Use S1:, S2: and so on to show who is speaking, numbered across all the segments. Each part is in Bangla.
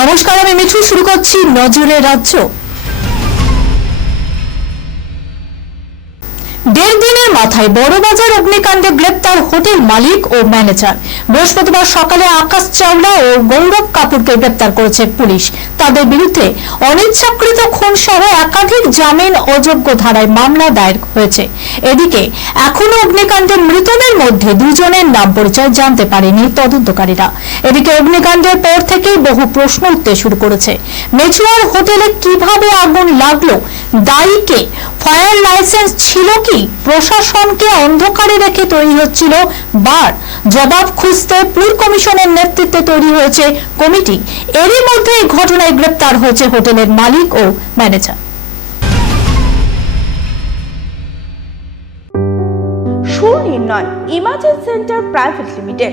S1: নমস্কার আমি মিঠু। শুরু করছি নজরে রাজ্য। দেড় দিনের মাথায় বড়বাজার অগ্নিকাণ্ডে গ্রেপ্তার হোটেল মালিক ও ম্যানেজার। বৃহস্পতিবার সকালে আকাশ চাওলা ও গৌরব কাপুরকে গ্রেপ্তার করেছে পুলিশ। তাদের বিরুদ্ধে অনিচ্ছাকৃত খুন সহ একাধিক জামিন অযোগ্য ধারায় মামলা দায়ের হয়েছে। এদিকে এখনও অগ্নিকাণ্ডের মৃতদের মধ্যে দুজনের নাম পরিচয় জানতে পারেনি তদন্তকারীরা। এদিকে অগ্নিকাণ্ডের পর থেকেই বহু প্রশ্ন উঠতে শুরু করেছে। মেচুয়ার হোটেলে কীভাবে আগুন লাগল, দায়ীকে ফায়ার লাইসেন্স ছিল কি? প্রশাসনকে অন্ধকারে রেখে তৈরি হচ্ছিল বার। জবাব খুঁজতে পুর কমিশনের নেতৃত্বে তৈরি হয়েছে কমিটি। এরই মধ্যে এই ঘটনায় গ্রেপ্তার হয়েছে হোটেলের মালিক ও manager.
S2: Sunirnay imaging centre private limited.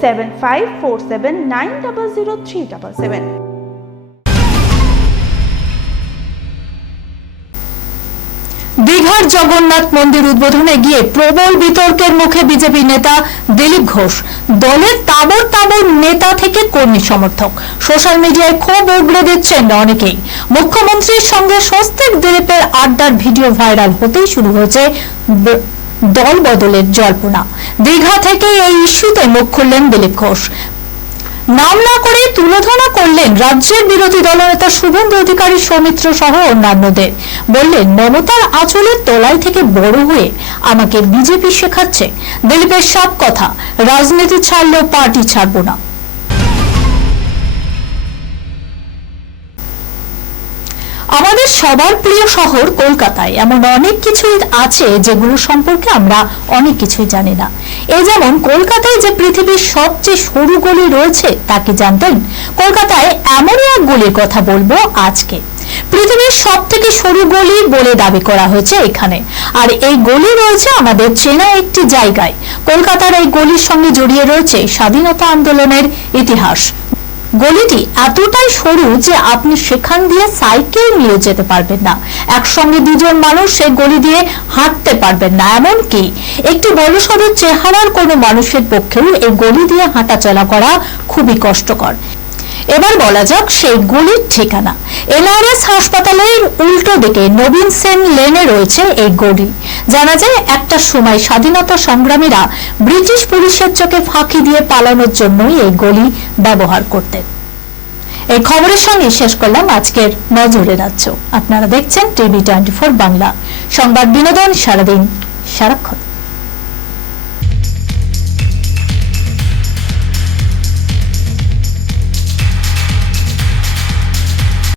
S2: seven five
S1: দীঘার জগন্নাথ মন্দির উদ্বোধনে গিয়ে প্রবল বিতর্কের মুখে বিজেপি নেতা দিলীপ ঘোষ, দলের তাবর তাবর নেতা থেকে কর্মী সমর্থক। সোশ্যাল মিডিয়ায় ক্ষোভ উগড়ে দিচ্ছেন অনেকেই। মুখ্যমন্ত্রীর সঙ্গে স্বস্তিক দিলীপের আড্ডার ভিডিও ভাইরাল হতেই শুরু হয়েছে দল বদলের জল্পনা। দীঘা থেকে এই ইস্যুতে মুখ খুললেন দিলীপ ঘোষ। নাম না করে তুলোধনা করলেন রাজ্যের বিরোধী দলনেতা শুভেন্দু অধিকারী, সৌমিত্র সহ অন্যান্যদের। বললেন, মমতার আঁচলের তলায় থেকে বড় হয়ে আমাকে বিজেপি শেখাচ্ছে। দিলীপের সব কথা, রাজনীতি ছাড়লেও পার্টি ছাড়বো না। আমাদের সবার প্রিয় শহর কলকাতায়। এমন অনেক কিছুই আছে যেগুলো সম্পর্কে আমরা অনেক কিছুই জানি না। এ যেমন কলকাতায় যে পৃথিবীর সবচেয়ে সরু গলি রয়েছে তা কি জানতেন কলকাতায় এমনই এক গলির কথা বলব আজকে। পৃথিবীর সব থেকে সরু গলি বলে দাবি করা হয়েছে এখানে। আর এই গলি রয়েছে আমাদের চেনা একটি জায়গায়। কলকাতার এই গলির সঙ্গে জড়িয়ে রয়েছে স্বাধীনতা আন্দোলনের ইতিহাস। গলিটি এতটাই সরু যে আপনি সেখান দিয়ে সাইকেল নিয়ে যেতে পারবেন না। একসঙ্গে দুজন মানুষ সেই গলি দিয়ে হাঁটতে পারবেন না। এমনকি একটি বড়সড় চেহারার কোনো মানুষের পক্ষেও এই গলি দিয়ে হাঁটা চলা করা খুবই কষ্টকর। এবার বলা যাক সেই গলির ঠিকানা। এনআরএস হাসপাতালের উল্টো দিকে নবীন সেন লেনে রয়েছে এই গলি। জানা যায়, একটা সময় স্বাধীনতা সংগ্রামীরা ব্রিটিশ পুলিশের চোখে ফাঁকি দিয়ে পালানোর জন্যই এই গলি ব্যবহার করতেন। এই খবরের সঙ্গে শেষ করলাম আজকের নজরে রাজ্য। আপনারা দেখছেন টিভি টোয়েন্টি বাংলা। সংবাদ বিনোদন সারাদিন সারাক্ষণ।